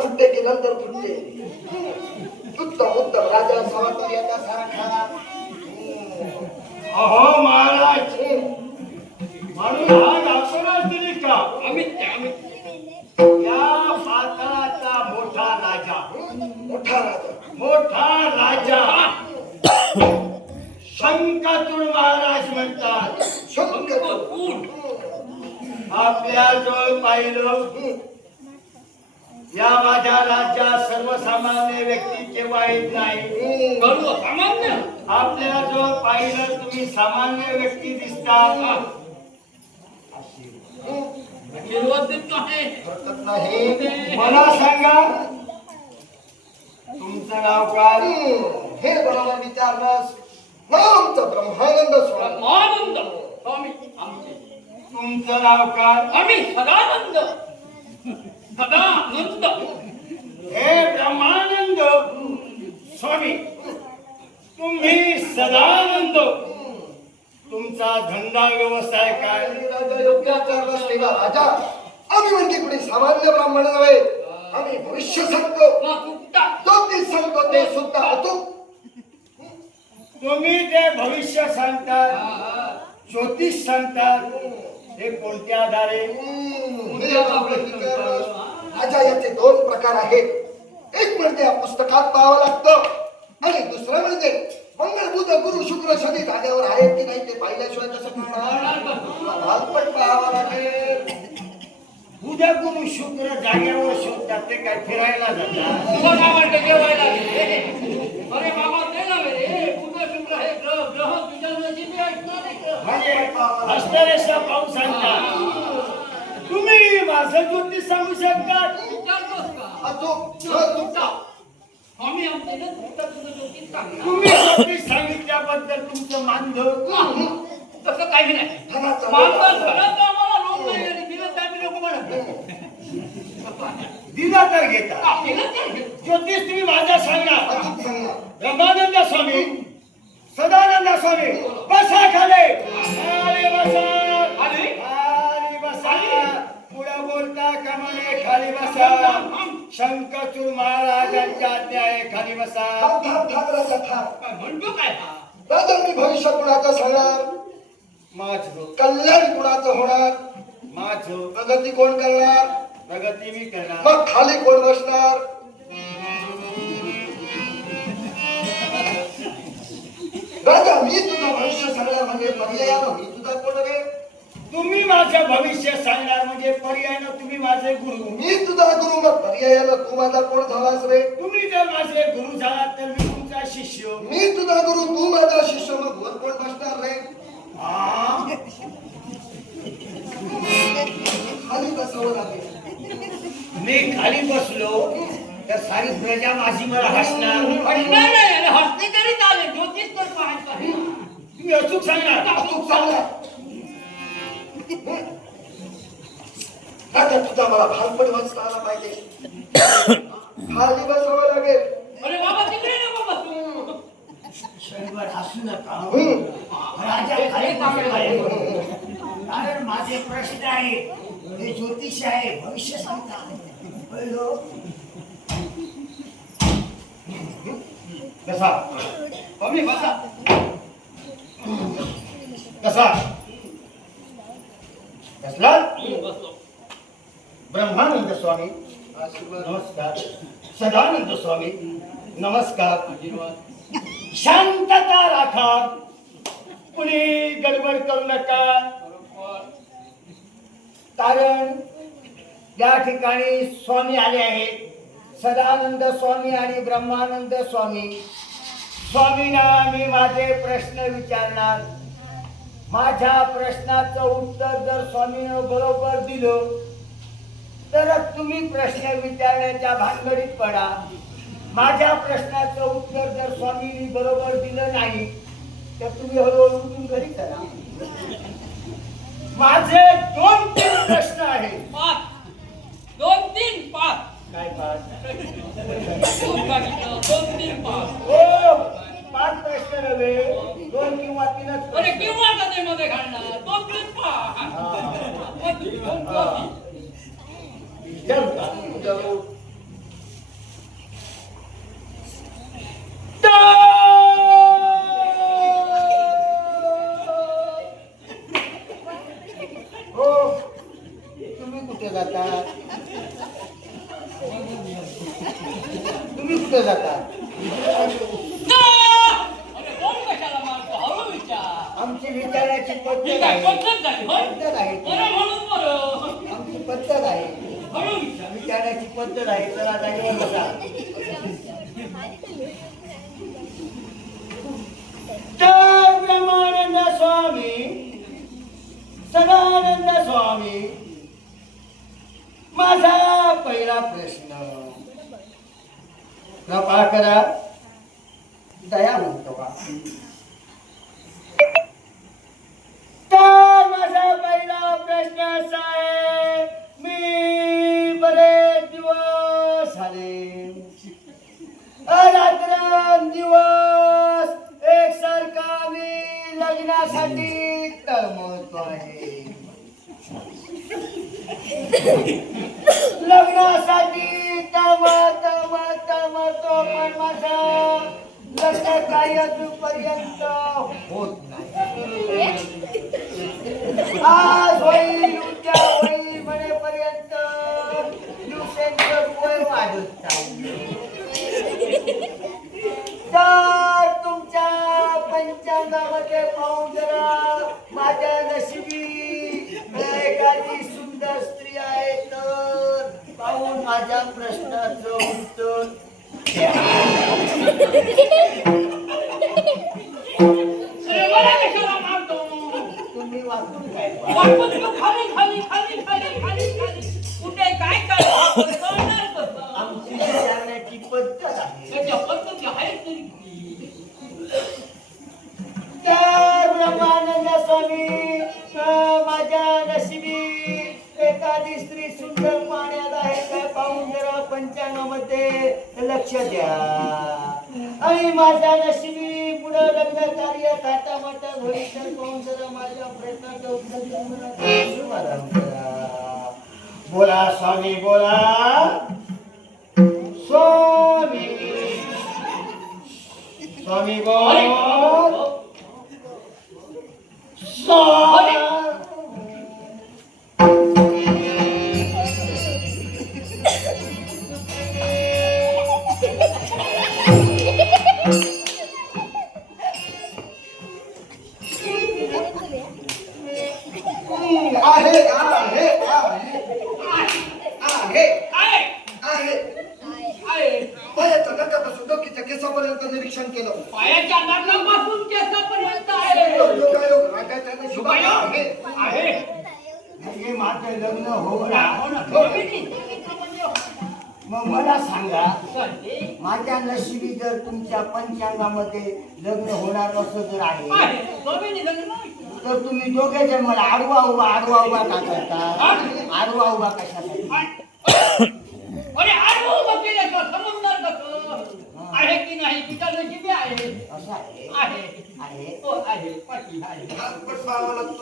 फुटते की नंतर फुटते? उत्तम उत्तम. राजा सवाटून याचा सारखा. हम्म. अहो महाराज. म्हणून आज आपणास दिली का? आम्ही आम्ही या पातळाचा मोठा राजा. मोठा राजा. मोठा राजा. शंकातूर महाराज म्हणतात. कोण आपल्या जवळ पाहिलं. राज्यात सर्वसामान्य व्यक्ती केव्हा येत नाही सामान्य. आपल्या जवळ पाहिलं तुम्ही सामान्य व्यक्ती दिसतात नाही. मला सांगा तुमचं नाव काय. हे विचारलंस? नामचं ब्रह्मानंद स्वामी. आनंद स्वामी आमचे. तुमचं नाव काय? आम्ही सदानंद. सदानंद हे ब्रह्मानंद स्वामी तुम्ही सदानंद तुमचा धंदा व्यवसाय काय? राजा योग्य विचारलंस तेव्हा राजा आम्ही म्हणजे कुणी सामान्य ब्राह्मण नव्हे. आम्ही भविष्य सांगतो. जो ते सांगतो ते सुद्धा अचूक तुम्ही ते भविष्य सांगतात ज्योतिष सांगतात हे कोणत्या आधारे. राजा याचे दोन प्रकार आहेत. एक म्हणजे या पुस्तकात पाहावं लागतं आणि दुसरं म्हणजे मंगळ बुध गुरु शुक्र शनी जागेवर आहेत की नाही ते पाहिल्याशिवाय कसं कळणार पाहावं लागेल. उद्या गुरु शुक्र जागेवर शोधतात ते काय फिरायला जातात. वाटतं जेवायला अरे बाबा ते नव्हे रे. शुक्र हे ग्रह ग्रह तुझ्या नशिबी ऐकणार आहे ग्रह. म्हणजे हस्तरेषा पाहू सांगतात. तुम्ही माझं ज्योतिष सांगू शकता. विचारतोस का. स्वामी आमचे. तुम्ही सांगितल्याबद्दल तुमचं मानधन तसं काही नाही. मानधन मोठा. घरात आम्हाला लोक नाही आणि दिलं तर आम्ही लोक म्हणत दिला तर घेता. ज्योतिष तुम्ही माझा सांगा सांगणार ब्रह्मानंद स्वामी सदानंद स्वामी बसा खाले. खाली बसा. खाली? बोलता कमाने खाली बसा. शंकरचूर महाराजांची आज्ञा आहे खाली बसा. थांब थांब थांब राजा थांब काय म्हणतो काय हा? राजा मी भविष्य कुणाचं सांगणार? माझ कल्याण कुणाचं होणार? माझ प्रगती कोण करणार? प्रगती मी करणार. मग खाली कोण बसणार? राजा मी तुझं भविष्य सांगणार म्हणजे पर्यायानं मी तुझा कोण रे तुम्ही माझं भविष्य सांगणार म्हणजे पर्यायानं तुम्ही माझे गुरु. मी तुझा गुरु मग पर्यायानं तू माझा कोण झालास रे? तुम्ही जर माझे गुरु झालात तर मी तुमचा शिष्य. मी तुझा गुरु तू माझा शिष्य मग वर कोण बसणार रे? आ? खाली बसावं लागेल. मी खाली बसलो तर सारी प्रजा माझी मला हसणार. हसणार नाही तरी चालेल. ज्योतिष तर पाहायचं तुम्ही अचूक सांगणार. अचूक सांगणार. राजा तुझा मला भालपट वाचता आला पाहिजे खाली बसावं लागेल अरे बाबा तिकडे नको बसू नका राजा खाली कारण माझे प्रश्न आहे हे ज्योतिष आहे भविष्य सांगता कळलं? कसा बसा कसा ब्रह्मानंद स्वामी नमस्कार सदानंद स्वामी नमस्कार शांतता राखा कुणी गडबड करू नका कारण या ठिकाणी स्वामी आले आहेत सदानंद स्वामी आणि ब्रह्मानंद स्वामी स्वामींना मी माझे प्रश्न विचारणार माझ्या प्रश्नाचं उत्तर जर स्वामीनं बरोबर दिलं तर तुम्ही प्रश्न विचारण्याच्या भानगडीत पडा. माझ्या प्रश्नाचं उत्तर जर स्वामींनी बरोबर दिलं नाही तर तुम्ही हळूहळू उठून घरी करा माझे दोन अरे प्रश्न. किंवा कधी मध्ये घालणार दोन तीन पाच हा. दोन तीन, दोन तीन. विचारू का? विचारू. हो तुम्ही कुठे जाता तुम्ही कुठे जाता अरे कोण कशाला मारतो हळू विचार आमची विचाराची पद्धत आहे आहे. पद्धत झाली होय. पद्धत आहे बरं म्हणून बरं. आमची पद्धत आहे. हळू विचार. विचाराची पद्धत आहे. चला जागेवर बसा. तर ब्रह्मानंद स्वामी सदानंद स्वामी माझा पहिला प्रश्न. कृपा करा. दया म्हणतो का? प्रश्न असा आहे मी बरेच दिवस झाले. रात्र दिवस एकसारखा मी लग्नासाठी तळमळतो आहे. लग्नासाठी तळमळ तळमळ तळमळतो पण माझा लग्न काय अजूनपर्यंत होत नाही. द्या. आणि माझ्या नशिबी पुढे लग्न कार्य थाटा माटा होईल तर पाहून जरा माझ्या प्रयत्नाचं उत्तर देऊन मला समाधान करा. बोला स्वामी। तुमच्या पंचांगामध्ये लग्न होणार असं जर आहे तर तुम्ही दोघे जण मला आडवा उभा आडवा उभा का करता? आडवा. उभा कशासाठी? आहे. की नाही? पिता असं आहे? आहे.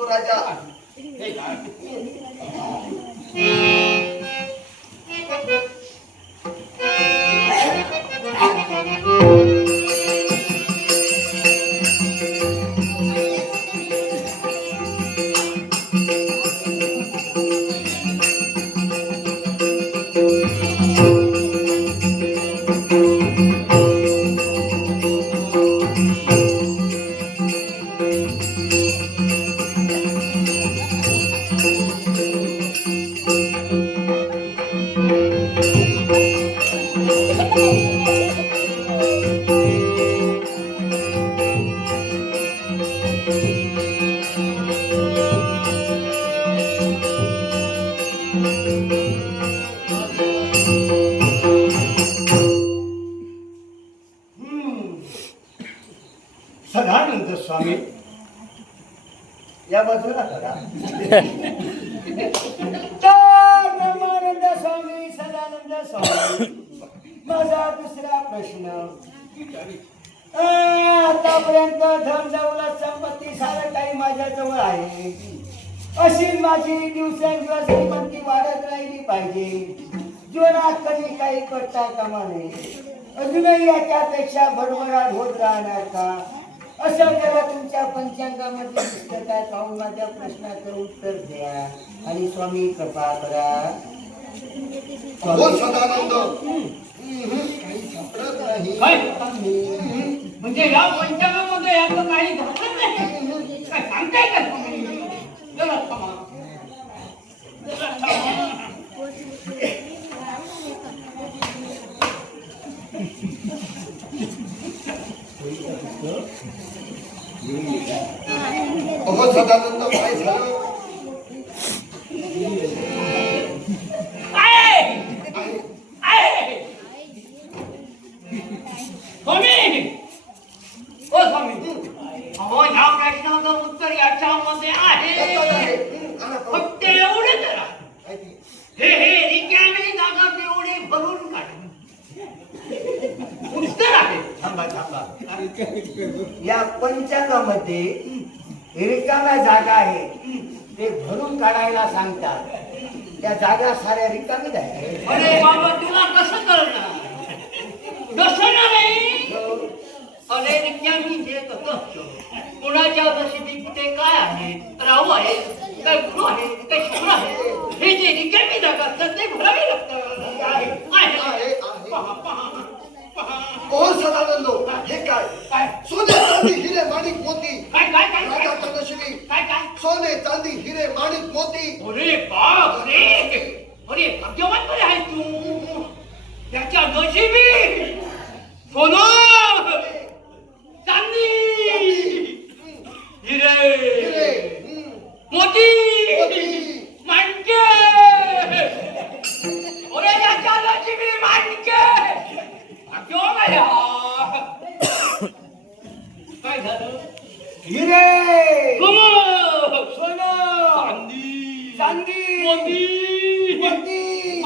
राजा माझी दिवसेंदिवस श्रीमंती वाढत राहिली पाहिजे. जीवनात कधी काही करता कामा नये अजूनही याच्यापेक्षा भरभराट होत राहणार का? असं जरा तुमच्या पंचांगामध्ये पुस्तकात पाहून माझ्या प्रश्नाचं उत्तर द्या. आणि स्वामी कृपा करा. हो सदानंद. हम्म, काही सापडत नाही काय? हम्म, म्हणजे या पंचांगामध्ये याचं काही घडलं नाही. काय सांगताय का तुम्ही जरा थांबा. जरा थांबा. अहो सदानंद काय झालं थांबा या पंचांगामध्ये रिकाम्या जागा आहे. ते भरून काढायला सांगतात. त्या जागा साऱ्या रिकामीच आहेत. अरे बाबा तुला कसं कळणार कसं नाही अरे रिकामी जे कुणाच्या बसिती कुठे काय आहे? राहू आहे काय गुरु आहे काय शुक्र आहे? हे जे रिकामी जागा असतात ते भरावे लागतात आहे, आहे, आहे. आहे. पहा, पहा, पहा. अहो सदानंद हे काय काय सोने चांदी हिरे माणिक मोती काय काय काय काय राजाच्या नशिबी काय काय सोने चांदी हिरे माणिक मोती अरे बाप रे अरे भाग्यवान बरे आहे तू त्याच्या नशिबी सोनं हिरे! सोनं! चांदी! चांदी! मोती! मोती!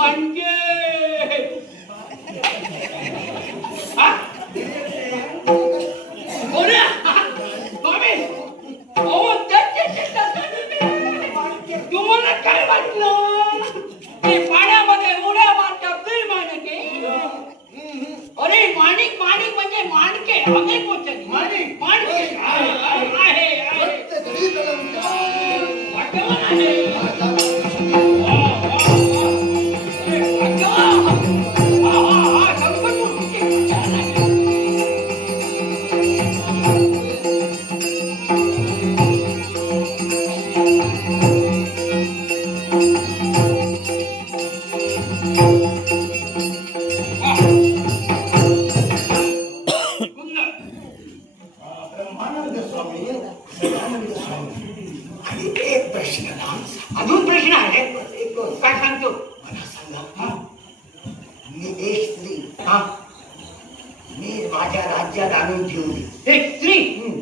तुम्ही. तुम्हाला काय वाटलं? ते पाण्यामध्ये उड्या मारतात ते माणके. अरे माणिक माणिक म्हणजे माणके अनेक वचन आणि एक प्रश्न अजून प्रश्न आहे एक काय सांगतो मला सांगा मी देश स्त्री हा मी माझ्या राज्यात आणून ठेवली हे स्त्री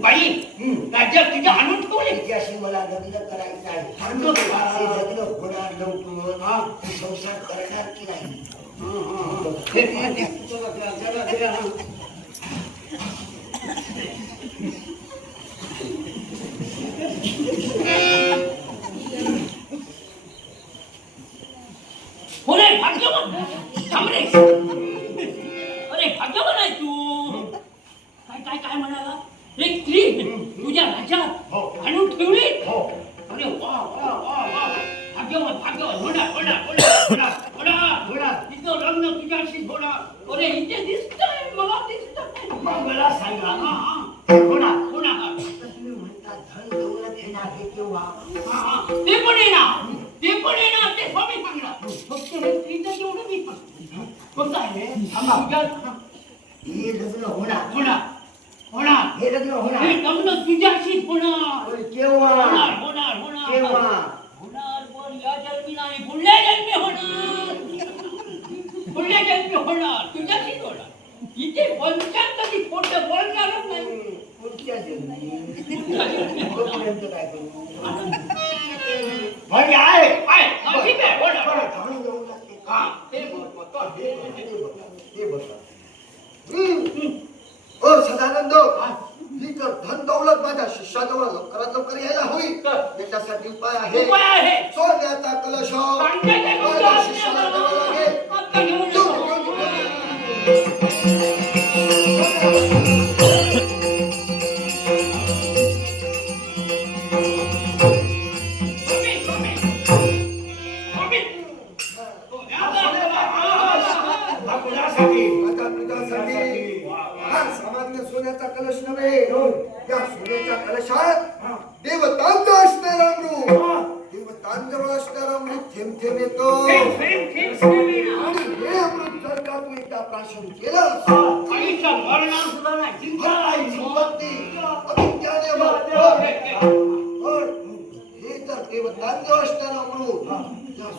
बाई राज्यात तुझ्या आणून ठेवले तिच्याशी मला लग्न करायचं आहे लग्न? होणार लवकर ती संसार करणार की नाही धन दौलत येणार हे केव्हा हा, हा. ते पण येणार ते पण येणार ते स्वामी सांगणार फक्त हे स्त्रीचं तेवढं मी सांगतो. कसं आहे तुझ्या- हे लग्न होणार होणार होणार हे लग्न हे होणार लग्न तुझ्याशीच होणार पण केव्हा होणार होणार होणार इथे बोलतात कधी खोटं बोलणारच नाही. कोणती नाही म्हणजे सदानंद. मी तर धन दौलत माझ्या शिष्याजवळ लवकरात लवकर यायला होईल तर? याच्यासाठी उपाय आहे. चोर आहे. सोन्याचा कलश. शिष्याला द्यावा लागेल. कलश नव्हे या सोन्याच्या कलशात